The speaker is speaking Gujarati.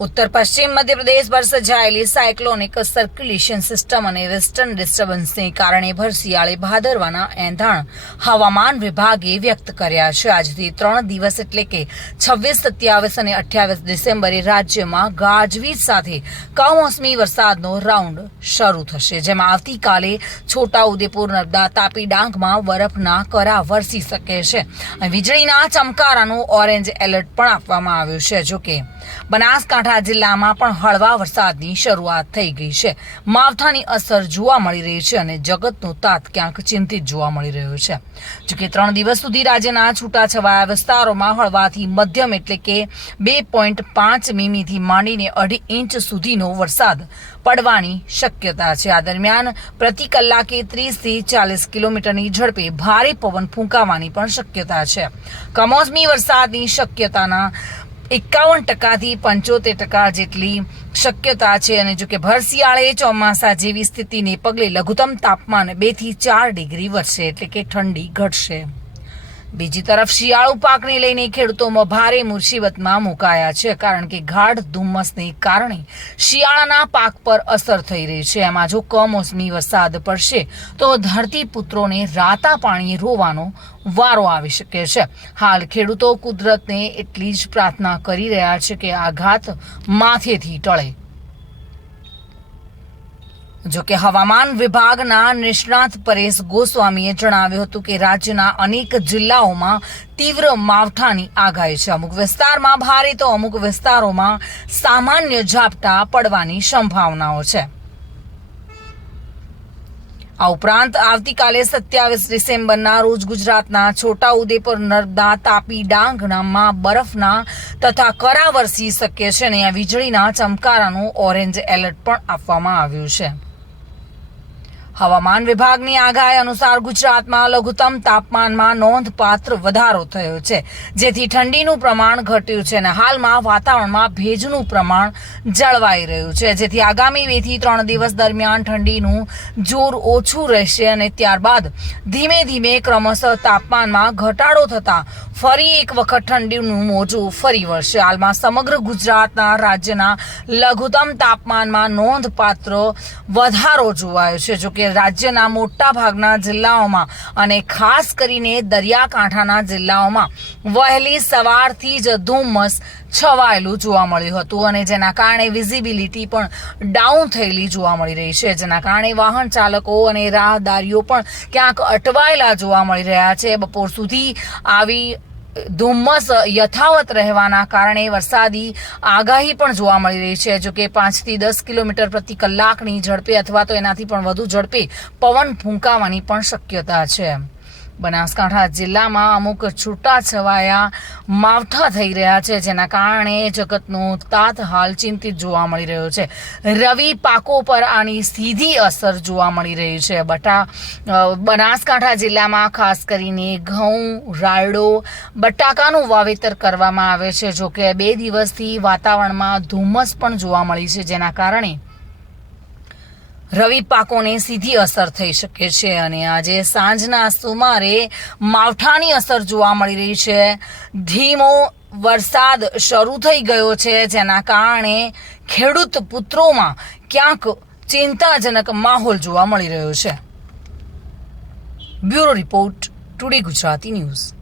ઉત્તર પશ્ચિમ મધ્યપ્રદેશ પર સર્જાયેલી સાયક્લોનિક સર્ક્યુલેશન સિસ્ટમ અને વેસ્ટર્ન ડિસ્ટર્બન્સને કારણે ભર શિયાળે ભાદરવાના એંધાણ હવામાન વિભાગે વ્યક્ત કર્યા છે. આજથી ત્રણ દિવસ એટલે કે છવ્વીસ, સત્યાવીસ અને અઠ્યાવીસ ડિસેમ્બરે રાજ્યમાં ગાજવીજ સાથે કમોસમી વરસાદનો રાઉન્ડ શરૂ થશે, જેમાં આવતીકાલે છોટાઉદેપુર, નર્મદા, તાપી ડાંગમાં બરફના કરા વરસી શકે છે. વીજળીના ચમકારાનું ઓરેન્જ એલર્ટ પણ આપવામાં આવ્યું છે. જોકે બનાસકાંઠા જિલ્લામાં પણ હળવા વરસાદની શરૂઆત થઈ ગઈ છે. માવઠાની અસર જોવા મળી રહી છે અને જગતનો તાત ક્યાંક ચિંતિત જોવા મળી રહ્યો છે. જોકે ત્રણ દિવસ સુધી રાજ્યના છૂટાછવાયા વિસ્તારોમાં હળવાથી મધ્યમ એટલે કે બે પોઈન્ટ પાંચ મીમીથી માંડીને અઢી ઇંચ સુધીનો વરસાદ પડવાની શક્યતા છે. આ દરમિયાન પ્રતિ કલાકે ત્રીસથી ચાલીસ કિલોમીટરની ઝડપે ભારે પવન ફૂંકાવાની પણ શક્યતા છે. કમોસમી વરસાદની શક્યતાના એકાવન ટકાથી પંચોતેર ટકા જેટલી શક્યતા છે અને જો કે ભર શિયાળે ચોમાસા જેવી સ્થિતિને પગલે લઘુત્તમ તાપમાન બેથી ચાર ડિગ્રી વધશે એટલે કે ઠંડી ઘટશે. બીજી તરફ શિયાળુ પાકને લઈને ખેડૂતોમાં ભારે મુસીબતમાં મુકાયા છે, કારણ કે ગાઢ ધુમ્મસને કારણે શિયાળાના પાક પર અસર થઈ રહી છે. એમાં જો કમોસમી વરસાદ પડશે, તો ધરતીપુત્રોને રાતા પાણી રોવાનો વારો આવી શકે છે. હાલ ખેડૂતો કુદરતને એટલી જ પ્રાર્થના કરી રહ્યા છે કે આઘાત માથેથી ટળે. જોકે હવામાન વિભાગના નિષ્ણાત પરેશ ગોસ્વામીએ જણાવ્યું હતું કે રાજ્યના અનેક જિલ્લાઓમાં તીવ્ર માવઠાની આગાહી છે. અમુક વિસ્તારમાં ભારે તો અમુક વિસ્તારોમાં સામાન્ય ઝાપટા પડવાની સંભાવનાઓ છે. આ ઉપરાંત આવતીકાલે સત્યાવીસ ડિસેમ્બરના રોજ ગુજરાતના છોટાઉદેપુર, નર્મદા, તાપી ડાંગનામાં બરફના તથા કરા વરસી શકે છે અને વીજળીના ચમકારાનું ઓરેન્જ એલર્ટ પણ આપવામાં આવ્યું છે. હવામાન વિભાગની આગાહી અનુસાર ગુજરાતમાં લઘુત્તમ તાપમાનમાં નોંધપાત્ર વધારો થયો છે. જેથી ઠંડીનું પ્રમાણ ઘટ્યું છે અને હાલમાં વાતાવરણમાં ભેજનું પ્રમાણ જળવાઈ રહ્યું છે. જેથી આગામી બેથી ત્રણ દિવસ દરમિયાન ઠંડીનું જોર ઓછું રહેશે અને ત્યારબાદ ધીમે ધીમે ક્રમશઃ તાપમાનમાં ઘટાડો થતા ફરી એક વખત ઠંડીનું મોજું ફરી વળશે. હાલમાં સમગ્ર ગુજરાતના રાજ્યના લઘુત્તમ તાપમાનમાં નોંધપાત્ર વધારો જોવાયો છે. જોકે રાજ્યના મોટા ભાગના જિલ્લાઓમાં અને ખાસ કરીને દરિયાકાંઠાના જિલ્લાઓમાં વહેલી સવારથી જ ધુમ્મસ છવાયેલું જોવા મળ્યું હતું અને જેના કારણે વિઝિબિલિટી પણ ડાઉન થયેલી જોવા મળી રહી છે. જેના કારણે વાહન ચાલકો અને રાહદારીઓ પણ ક્યાંક અટવાયેલા જોવા મળી રહ્યા છે. બપોર સુધી આવી ધુમ્મસ યથાવત રહેવાના કારણે વરસાદી આગાહી પણ જોવા મળી રહી છે. જો કે પાંચથી દસ કિલોમીટર પ્રતિ કલાકની ઝડપે અથવા તો એનાથી પણ વધુ ઝડપે પવન ફૂંકાવાની પણ શક્યતા છે. બનાસકાંઠા જિલ્લામાં અમુક છૂટાછવાયા માવઠા થઈ રહ્યા છે, જેના કારણે જગતનો તાત હાલ ચિંતિત જોવા મળી રહ્યો છે. રવિ પાકો પર આની સીધી અસર જોવા મળી રહી છે. બટા બનાસકાંઠા જિલ્લામાં ખાસ કરીને ઘઉં, રાયડો, બટાકાનું વાવેતર કરવામાં આવે છે, જોકે બે દિવસથી વાતાવરણમાં ધુમ્મસ પણ જોવા મળી છે, જેના કારણે રવિ પાકોને સીધી અસર થઈ શકે છે અને આજે સાંજના સુમારે માવઠાની અસર જોવા મળી રહી છે. ધીમો વરસાદ શરૂ થઈ ગયો છે, જેના કારણે ખેડૂત પુત્રોમાં ક્યાંક ચિંતાજનક માહોલ જોવા મળી રહ્યો છે. Bureau report today Gujarati news.